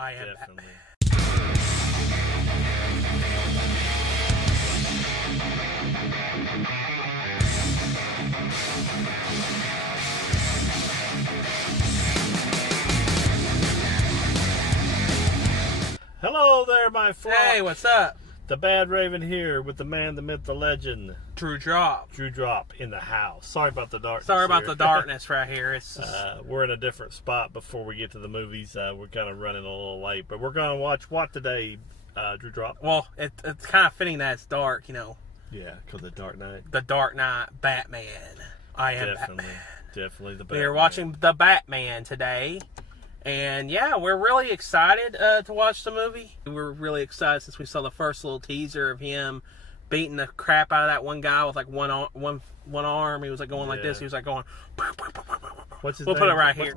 I am Definitely. Hello there, my flock. Hey, what's up? The Badraven here with the man, the myth, the legend. Drewdrop in the house. Sorry about the darkness. Sorry about here. the darkness right here. It's just... we're in a different spot before we get to the movies. We're kind of running a little late, but we're going to watch what today, Drewdrop? Well, it's kind of fitting that it's dark, you know. Yeah, because the Dark Knight. The Dark Knight, Batman. I am Batman. Definitely the Batman. We are watching the Batman today. And yeah, we're really excited to watch the movie. We're really excited since we saw the first little teaser of him beating the crap out of that one guy with like one arm. He was like going like this. He was like going. What's his we'll name? put it right here.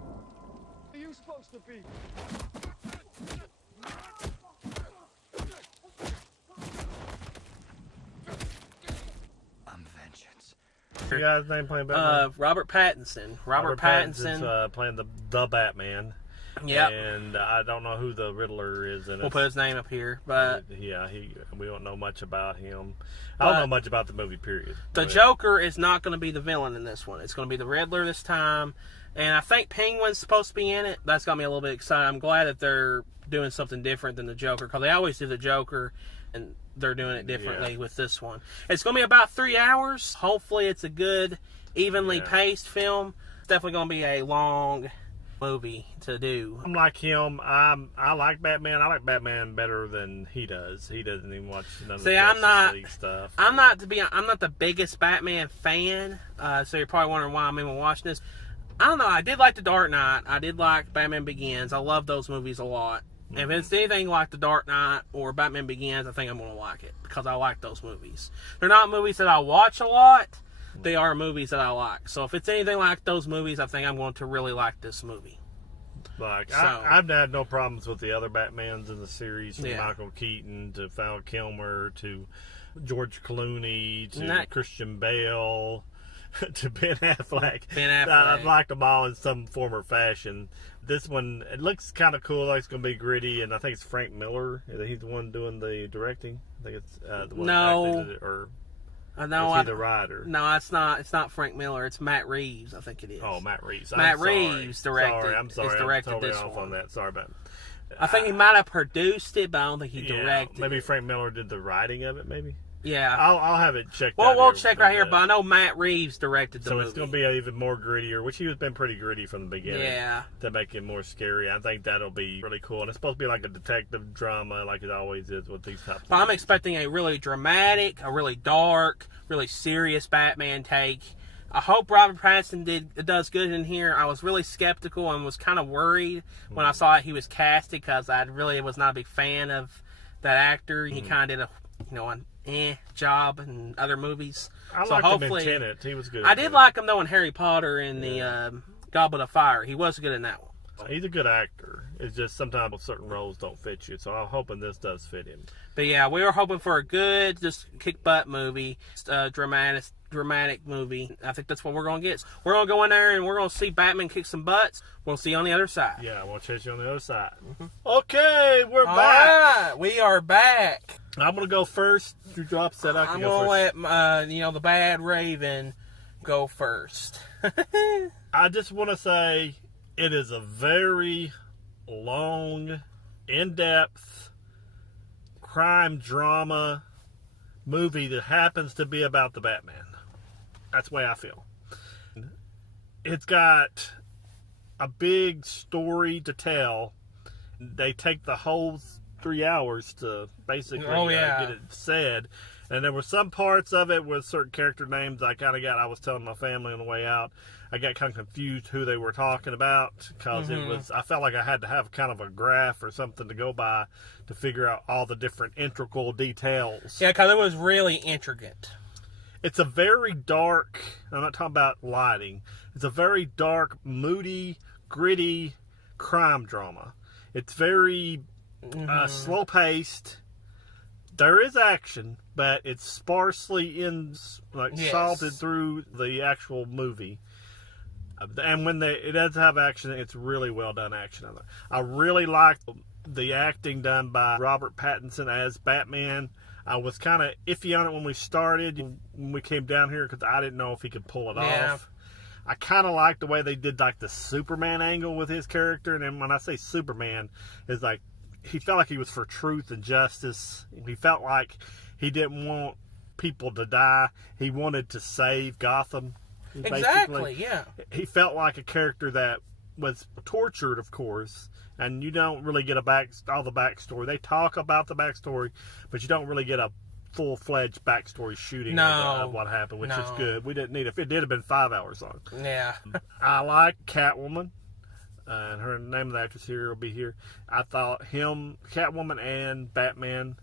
Who are you supposed to be? I'm vengeance. The guy's name playing Batman? Robert Pattinson. Robert Pattinson's playing the Batman. Yeah. And I don't know who the Riddler is in it. We'll put his name up here, but yeah, we don't know much about him. I don't know much about the movie, period. The Joker is not going to be the villain in this one. It's going to be the Riddler this time, and I think Penguin's supposed to be in it. That's got me a little bit excited. I'm glad that they're doing something different than the Joker, because they always do the Joker, and they're doing it differently with this one. It's going to be about 3 hours. Hopefully, it's a good, evenly paced film. It's definitely going to be a long movie to do. I'm like him. I like Batman. I like Batman better than he does. He doesn't even watch none of the Justice League stuff. I'm not the biggest Batman fan. So you're probably wondering why I'm even watching this. I don't know. I did like The Dark Knight. I did like Batman Begins. I love those movies a lot. If it's anything like The Dark Knight or Batman Begins, I think I'm going to like it because I like those movies. They're not movies that I watch a lot. They are movies that I like. So if it's anything like those movies, I think I'm going to really like this movie. Like, I've had no problems with the other Batmans in the series, from Michael Keaton to Val Kilmer to George Clooney to Christian Bale to Ben Affleck. I've liked them all in some form or fashion. This one, it looks kind of cool. Like it's going to be gritty, and I think it's Frank Miller. He's the one doing the directing. I think it's the one that did it, or is he the writer? No, it's not. It's not Frank Miller. It's Matt Reeves. I think it is. Oh, Matt Reeves. Reeves directed. I'm sorry. Directed I'm totally this off one. on that. Sorry about it. I think he might have produced it, but I don't think he directed. Maybe Frank Miller did the writing of it. Maybe. Yeah. I'll have it checked. Well, we'll check right here, but I know Matt Reeves directed the movie. So it's going to be even more grittier, which he has been pretty gritty from the beginning. Yeah. To make it more scary. I think that'll be really cool. And it's supposed to be like a detective drama, like it always is with these types of But I'm movies. expecting a really dramatic, a really dark, really serious Batman take. I hope Robert Pattinson does good in here. I was really skeptical and was kind of worried when I saw he was casted, because I really was not a big fan of that actor. He kind of did an job in other movies. I liked him in Tenet. He was good. I did like him, though, in Harry Potter and the Goblet of Fire. He was good in that one. He's a good actor. It's just sometimes certain roles don't fit you. So I'm hoping this does fit him. But yeah, we were hoping for a good, just kick butt movie, dramatic movie. I think that's what we're going to get. We're going to go in there and we're going to see Batman kick some butts. We'll see you on the other side. Yeah, we'll chase you on the other side. Okay, we're back. All right, we are back. I'm going to go first. Drewdrop said I can go first. I'm going to let the Bad Raven go first. I just want to say it is a very long, in-depth crime drama movie that happens to be about the Batman. That's the way I feel. It's got a big story to tell. They take the whole 3 hours to basically get it said. And there were some parts of it with certain character names I was telling my family on the way out, I got kind of confused who they were talking about, because I felt like I had to have kind of a graph or something to go by to figure out all the different integral details. Yeah, because it was really intricate. It's a very dark, I'm not talking about lighting, it's a very dark, moody, gritty crime drama. It's very slow-paced. There is action, but it's sparsely salted through the actual movie. And when it does have action, it's really well done action. I really like The acting done by Robert Pattinson as Batman, I was kind of iffy on it when we started, when we came down here, because I didn't know if he could pull it off. I kind of liked the way they did like the Superman angle with his character, and then when I say Superman, it's like he felt like he was for truth and justice. He felt like he didn't want people to die. He wanted to save Gotham. Exactly, yeah. He felt like a character that was tortured, of course, and you don't really get all the backstory. They talk about the backstory, but you don't really get a full-fledged backstory shooting of what happened, which is good. We didn't need it. It did have been 5 hours long. Yeah. I like Catwoman, and her name of the actress here will be here. I thought Catwoman and Batman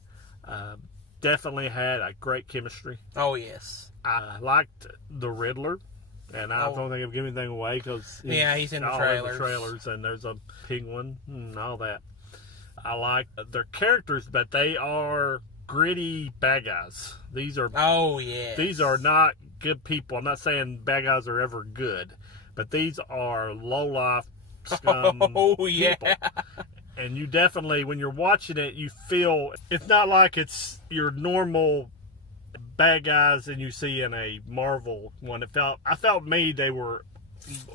definitely had a great chemistry. Oh, yes. I liked the Riddler. And I don't think I'm giving anything away because he's in the trailers. And there's a penguin and all that. I like their characters, but they are gritty bad guys. These are These are not good people. I'm not saying bad guys are ever good, but these are low life scum people. And you definitely, when you're watching it, you feel it's not like it's your normal bad guys and you see in a Marvel one. I felt they were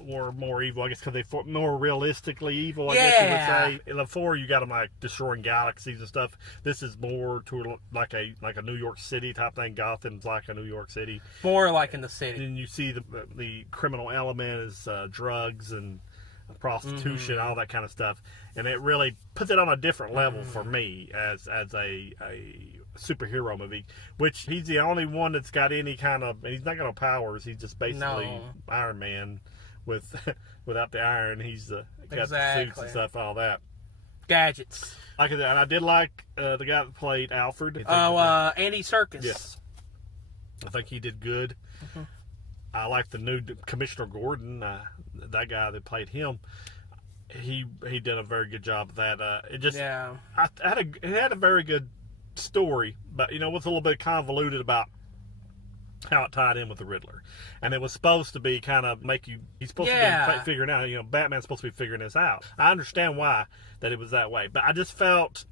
more evil, I guess, because they fought more realistically evil, I guess you would say. Before, you got them like destroying galaxies and stuff. This is more to like a New York City type thing. Gotham's like a New York City, more like in the city. And you see the criminal element is drugs and prostitution, all that kind of stuff, and it really puts it on a different level for me as a superhero movie, which he's the only one that's got any kind of, and he's not got no powers. He's just basically Iron Man without the iron. He's got the suits and stuff, all that. Gadgets. Like that, and I did like the guy that played Alfred. Andy Serkis. Yes, I think he did good. I like the new Commissioner Gordon, that guy that played him. He did a very good job of that. It had a very good story, but it was a little bit convoluted about how it tied in with the Riddler, and it was supposed to be kind of make you. He's supposed to be figuring out. Batman's supposed to be figuring this out. I understand why that it was that way, but I just felt.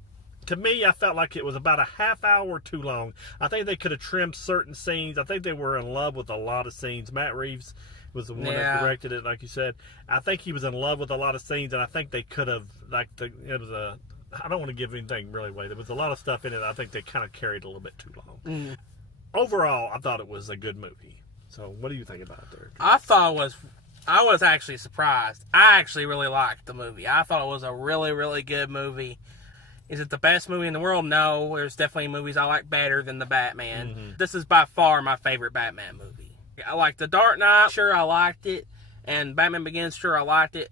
To me, I felt like it was about a half hour too long. I think they could have trimmed certain scenes. I think they were in love with a lot of scenes. Matt Reeves was the one that directed it, like you said. I think he was in love with a lot of scenes, and I think they could have, I don't want to give anything really away. There was a lot of stuff in it I think they kind of carried a little bit too long. Overall, I thought it was a good movie. So, what do you think about it, Derek? I was actually surprised. I actually really liked the movie. I thought it was a really, really good movie. Is it the best movie in the world? No. There's definitely movies I like better than The Batman. This is by far my favorite Batman movie. I like The Dark Knight. Sure, I liked it. And Batman Begins, sure, I liked it.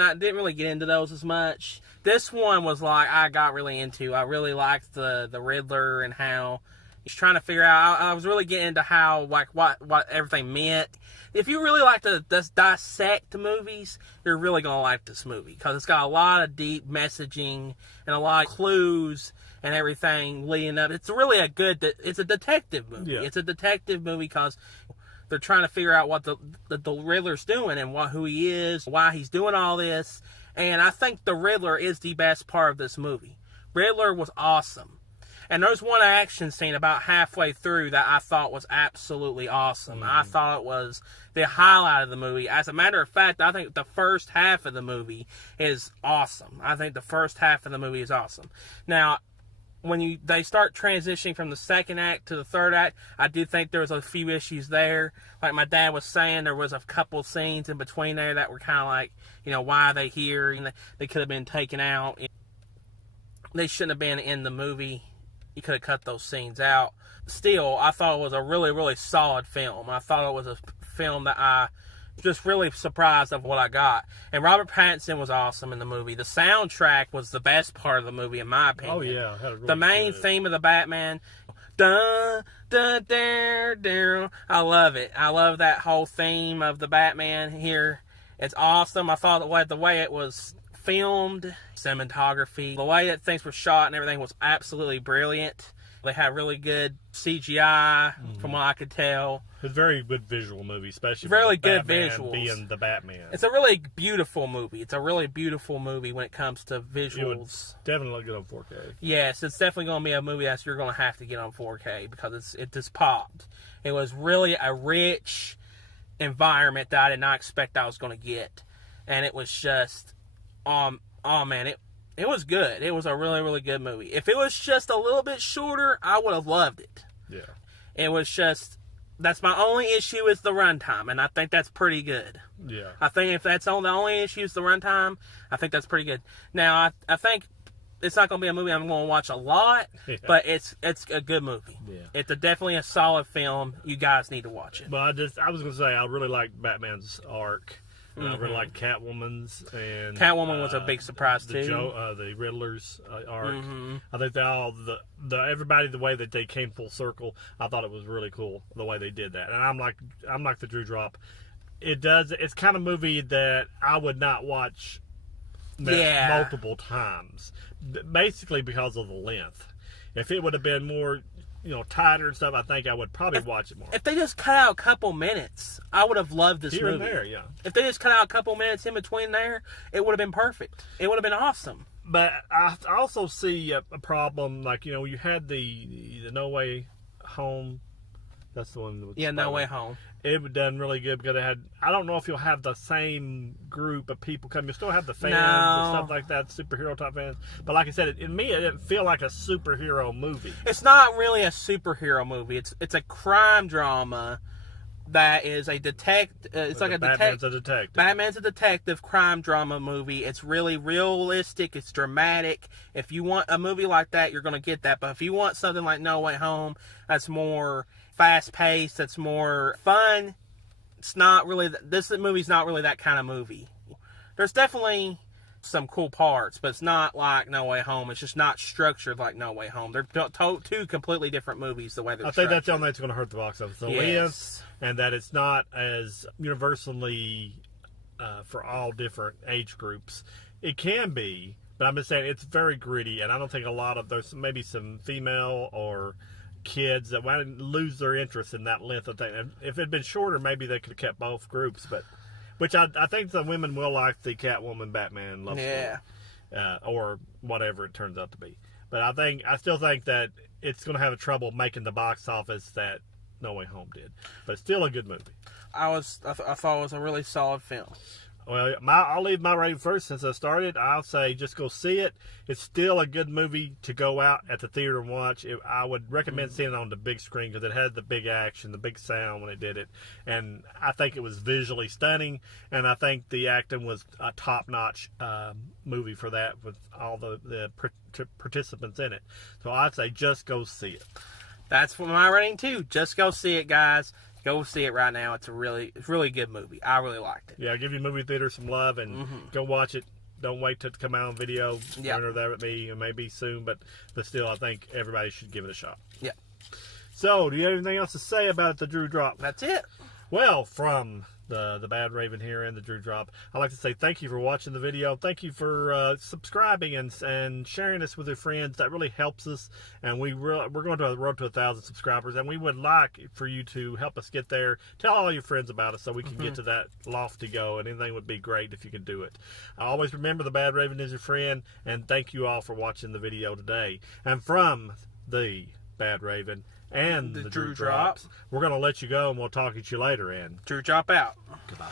I didn't really get into those as much. This one was like I got really into. I really liked the Riddler and how he's trying to figure out. I was really getting into how, like, what everything meant. If you really like to dissect movies, you're really going to like this movie because it's got a lot of deep messaging and a lot of clues and everything leading up. It's really it's a detective movie. Yeah. It's a detective movie because they're trying to figure out what the Riddler's doing and who he is, why he's doing all this. And I think the Riddler is the best part of this movie. Riddler was awesome. And there's one action scene about halfway through that I thought was absolutely awesome. I thought it was the highlight of the movie. As a matter of fact, I think the first half of the movie is awesome. I think the first half of the movie is awesome. Now, when they start transitioning from the second act to the third act, I do think there was a few issues there. Like my dad was saying, there was a couple scenes in between there that were kind of like, why are they here? And they could have been taken out. They shouldn't have been in the movie. You could have cut those scenes out. Still, I thought it was a really, really solid film. I thought it was a film that I just really surprised of what I got. And Robert Pattinson was awesome in the movie. The soundtrack was the best part of the movie, in my opinion. Oh, yeah. Really the main theme of the Batman, dun, dun, dun, dun. I love it. I love that whole theme of the Batman here. It's awesome. I thought the way it was filmed, cinematography, the way that things were shot and everything was absolutely brilliant. They have really good CGI, from what I could tell. It's a very good visual movie, especially Really with the good Batman visuals. being the Batman. It's a really beautiful movie. It's a really beautiful movie when it comes to It would visuals. definitely look good on 4K. Yes, it's definitely going to be a movie that you're going to have to get on 4K because it just popped. It was really a rich environment that I did not expect I was going to get. And it was just, oh man, it was good. It was a really, really good movie. If it was just a little bit shorter, I would have loved it. Yeah. It was just, that's my only issue is the runtime, and I think that's pretty good. Yeah. I think if that's the only issue is the runtime, I think that's pretty good. Now, I think it's not going to be a movie I'm going to watch a lot, but it's a good movie. Yeah. It's definitely a solid film. You guys need to watch it. But I was going to say, I really liked Batman's arc. And I really liked Catwoman's, and Catwoman was a big surprise the too. The Riddler's arc. I think everybody, the way that they came full circle, I thought it was really cool the way they did that. And I'm like the Drewdrop. It's kind of movie that I would not watch multiple times, basically because of the length. If it would have been more, tighter and stuff, I think I would probably watch it more. If they just cut out a couple minutes, I would have loved this Here movie. and there, yeah. If they just cut out a couple minutes in between there, it would have been perfect. It would have been awesome. But I also see a problem, like, you had the No Way Home. That's the one. Yeah, No Way Home. It was done really good because it had, I don't know if you'll have the same group of people come. You'll still have the fans and stuff like that, superhero type fans. But like I said, in me, it didn't feel like a superhero movie. It's not really a superhero movie. It's a crime drama that is a detective. It's like Batman's a detective. Batman's a detective crime drama movie. It's really realistic. It's dramatic. If you want a movie like that, you're going to get that. But if you want something like No Way Home, that's more fast paced, that's more fun, it's not really. This movie's not really that kind of movie. There's definitely some cool parts, but it's not like No Way Home. It's just not structured like No Way Home. They're two completely different movies. The way they're I think that's the only thing that's going to hurt the box office. The Yes. length, and that it's not as universally for all different age groups. It can be, but I'm just saying it's very gritty, and I don't think a lot of there's maybe some female or kids that might lose their interest in that length of thing. And if it had been shorter, maybe they could have kept both groups, but. Which I think the women will like the Catwoman Batman love story, or whatever it turns out to be. But I still think that it's going to have a trouble making the box office that No Way Home did. But it's still a good movie. I thought it was a really solid film. Well, I'll leave my rating first since I started. I'll say just go see it. It's still a good movie to go out at the theater and watch. I would recommend seeing it on the big screen because it had the big action, the big sound when it did it. And I think it was visually stunning. And I think the acting was a top-notch movie for that with all the participants in it. So I'd say just go see it. That's my rating too. Just go see it, guys. Go see it right now. It's a really good movie. I really liked it. Yeah, give your movie theater some love and go watch it. Don't wait till it to come out on video. Yep. Or that with me. It may be soon, but still, I think everybody should give it a shot. Yeah. So, do you have anything else to say about the Drewdrop? That's it. Well, from the Badraven here and the Drewdrop, I'd like to say thank you for watching the video. Thank you for subscribing and sharing this with your friends. That really helps us. And we're going to the road to 1,000 subscribers, and we would like for you to help us get there. Tell all your friends about us so we can get to that lofty goal, and anything would be great if you could do it. I always remember the Badraven is your friend, and thank you all for watching the video today. And from the Badraven and the Drewdrops, we're going to let you go, and we'll talk to you later. And Drewdrop out. goodbye.